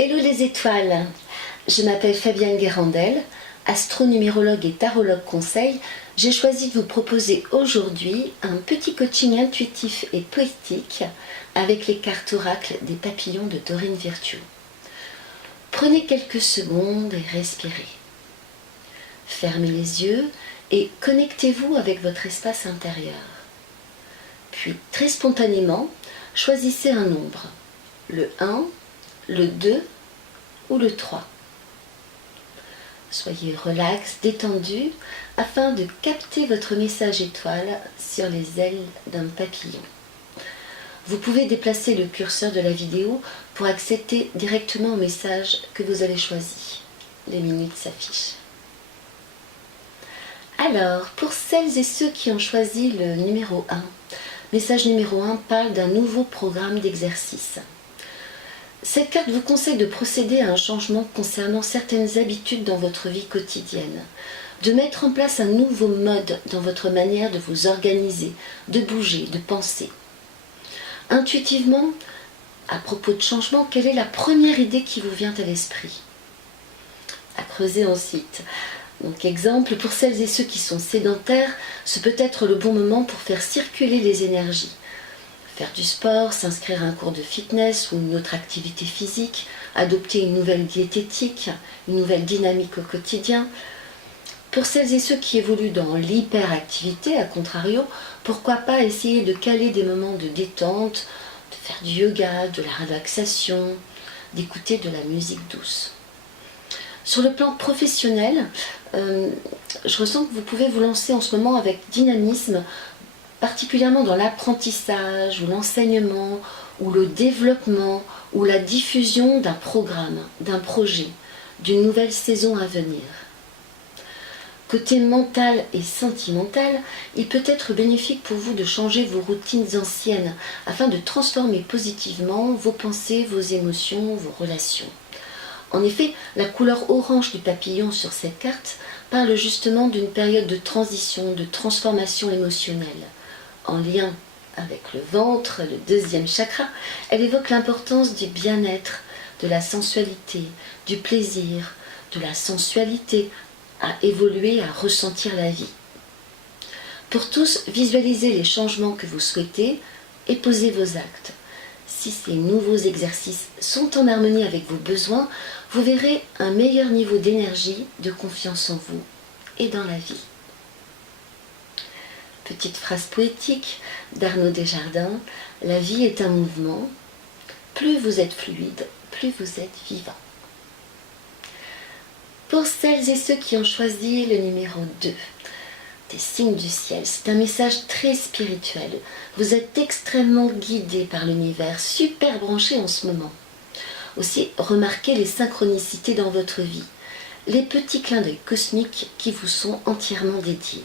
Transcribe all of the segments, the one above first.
Hello les étoiles, je m'appelle Fabienne Guérandel, astronumérologue et tarologue conseil. J'ai choisi de vous proposer aujourd'hui un petit coaching intuitif et poétique avec les cartes oracles des papillons de Dorine Virtue. Prenez quelques secondes et respirez. Fermez les yeux et connectez-vous avec votre espace intérieur. Puis très spontanément, choisissez un nombre, le 1, le 2 ou le 3. Soyez relax, détendu, afin de capter votre message étoile sur les ailes d'un papillon. Vous pouvez déplacer le curseur de la vidéo pour accéder directement au message que vous avez choisi. Les minutes s'affichent. Alors, pour celles et ceux qui ont choisi le numéro 1, message numéro 1 parle d'un nouveau programme d'exercice. Cette carte vous conseille de procéder à un changement concernant certaines habitudes dans votre vie quotidienne, de mettre en place un nouveau mode dans votre manière de vous organiser, de bouger, de penser. Intuitivement, à propos de changement, quelle est la première idée qui vous vient à l'esprit? À creuser ensuite. Donc, exemple, pour celles et ceux qui sont sédentaires, ce peut être le bon moment pour faire circuler les énergies. Faire du sport, s'inscrire à un cours de fitness ou une autre activité physique, adopter une nouvelle diététique, une nouvelle dynamique au quotidien. Pour celles et ceux qui évoluent dans l'hyperactivité, à contrario, pourquoi pas essayer de caler des moments de détente, de faire du yoga, de la relaxation, d'écouter de la musique douce. Sur le plan professionnel, je ressens que vous pouvez vous lancer en ce moment avec dynamisme, particulièrement dans l'apprentissage ou l'enseignement ou le développement ou la diffusion d'un programme, d'un projet, d'une nouvelle saison à venir. Côté mental et sentimental, il peut être bénéfique pour vous de changer vos routines anciennes afin de transformer positivement vos pensées, vos émotions, vos relations. En effet, la couleur orange du papillon sur cette carte parle justement d'une période de transition, de transformation émotionnelle. En lien avec le ventre, le deuxième chakra, elle évoque l'importance du bien-être, de la sensualité, du plaisir, de la sensualité à évoluer, à ressentir la vie. Pour tous, visualisez les changements que vous souhaitez et posez vos actes. Si ces nouveaux exercices sont en harmonie avec vos besoins, vous verrez un meilleur niveau d'énergie, de confiance en vous et dans la vie. Petite phrase poétique d'Arnaud Desjardins, la vie est un mouvement, plus vous êtes fluide, plus vous êtes vivant. Pour celles et ceux qui ont choisi le numéro 2, des signes du ciel, c'est un message très spirituel. Vous êtes extrêmement guidé par l'univers, super branché en ce moment. Aussi, remarquez les synchronicités dans votre vie, les petits clins d'œil cosmiques qui vous sont entièrement dédiés.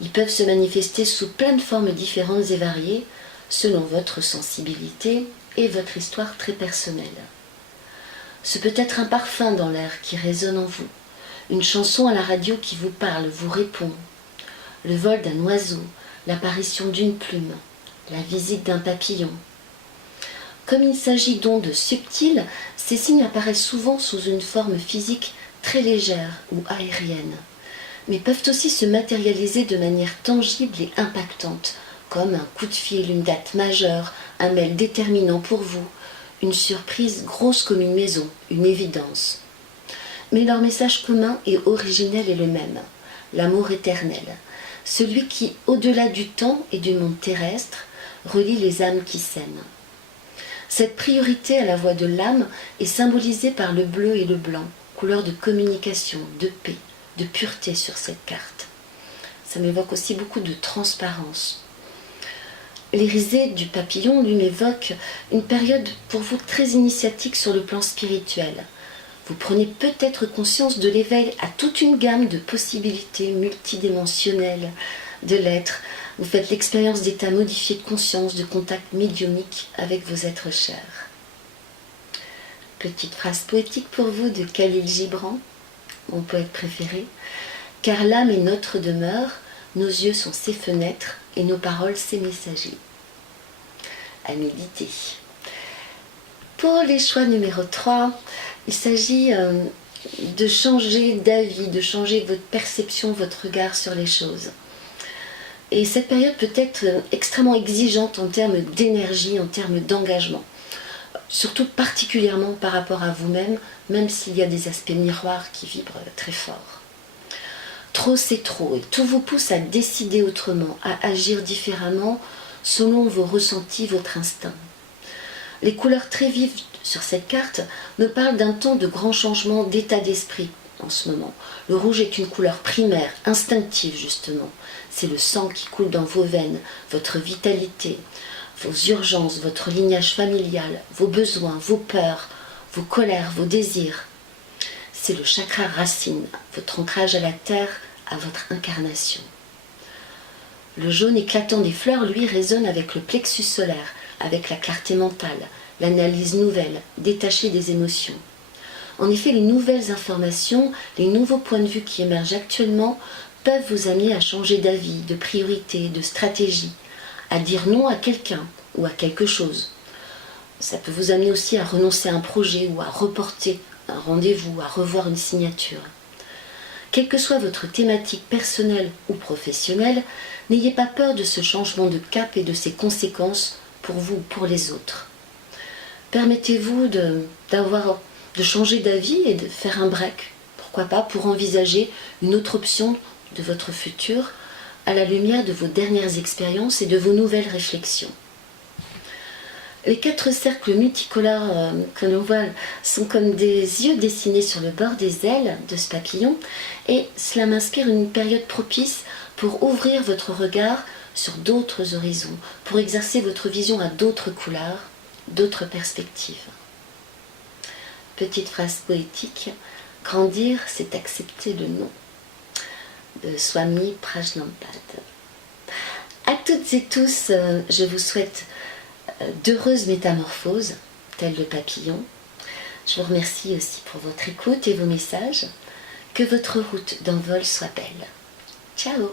Ils peuvent se manifester sous plein de formes différentes et variées, selon votre sensibilité et votre histoire très personnelle. Ce peut être un parfum dans l'air qui résonne en vous, une chanson à la radio qui vous parle, vous répond, le vol d'un oiseau, l'apparition d'une plume, la visite d'un papillon. Comme il s'agit d'ondes subtiles, ces signes apparaissent souvent sous une forme physique très légère ou aérienne, mais peuvent aussi se matérialiser de manière tangible et impactante, comme un coup de fil, une date majeure, un mail déterminant pour vous, une surprise grosse comme une maison, une évidence. Mais leur message commun et originel est le même, l'amour éternel, celui qui, au-delà du temps et du monde terrestre, relie les âmes qui s'aiment. Cette priorité à la voix de l'âme est symbolisée par le bleu et le blanc, couleur de communication, de paix, de pureté sur cette carte. Ça m'évoque aussi beaucoup de transparence. Les risées du papillon lui m'évoquent une période pour vous très initiatique sur le plan spirituel. Vous prenez peut-être conscience de l'éveil à toute une gamme de possibilités multidimensionnelles de l'être. Vous faites l'expérience d'états modifiés de conscience, de contact médiumnique avec vos êtres chers. Petite phrase poétique pour vous de Khalil Gibran, mon poète préféré. Car l'âme est notre demeure, nos yeux sont ses fenêtres et nos paroles ses messagers. À méditer. Pour les choix numéro 3, il s'agit de changer d'avis, de changer votre perception, votre regard sur les choses. Et cette période peut être extrêmement exigeante en termes d'énergie, en termes d'engagement. Surtout particulièrement par rapport à vous-même, même s'il y a des aspects miroirs qui vibrent très fort. Trop c'est trop, et tout vous pousse à décider autrement, à agir différemment selon vos ressentis, votre instinct. Les couleurs très vives sur cette carte me parlent d'un temps de grand changement d'état d'esprit en ce moment. Le rouge est une couleur primaire, instinctive justement. C'est le sang qui coule dans vos veines, votre vitalité, vos urgences, votre lignage familial, vos besoins, vos peurs, vos colères, vos désirs. C'est le chakra racine, votre ancrage à la terre, à votre incarnation. Le jaune éclatant des fleurs, lui, résonne avec le plexus solaire, avec la clarté mentale, l'analyse nouvelle, détachée des émotions. En effet, les nouvelles informations, les nouveaux points de vue qui émergent actuellement peuvent vous amener à changer d'avis, de priorité, de stratégie, à dire non à quelqu'un ou à quelque chose. Ça peut vous amener aussi à renoncer à un projet ou à reporter un rendez-vous, à revoir une signature. Quelle que soit votre thématique personnelle ou professionnelle, n'ayez pas peur de ce changement de cap et de ses conséquences pour vous ou pour les autres. Permettez-vous de changer d'avis et de faire un break, pourquoi pas, pour envisager une autre option de votre futur à la lumière de vos dernières expériences et de vos nouvelles réflexions. Les 4 cercles multicolores que l'on voit sont comme des yeux dessinés sur le bord des ailes de ce papillon, et cela m'inspire une période propice pour ouvrir votre regard sur d'autres horizons, pour exercer votre vision à d'autres couleurs, d'autres perspectives. Petite phrase poétique, grandir, c'est accepter le non, de Swami Prajnampad. À toutes et tous, je vous souhaite d'heureuses métamorphoses, telles le papillon. Je vous remercie aussi pour votre écoute et vos messages. Que votre route d'envol soit belle. Ciao!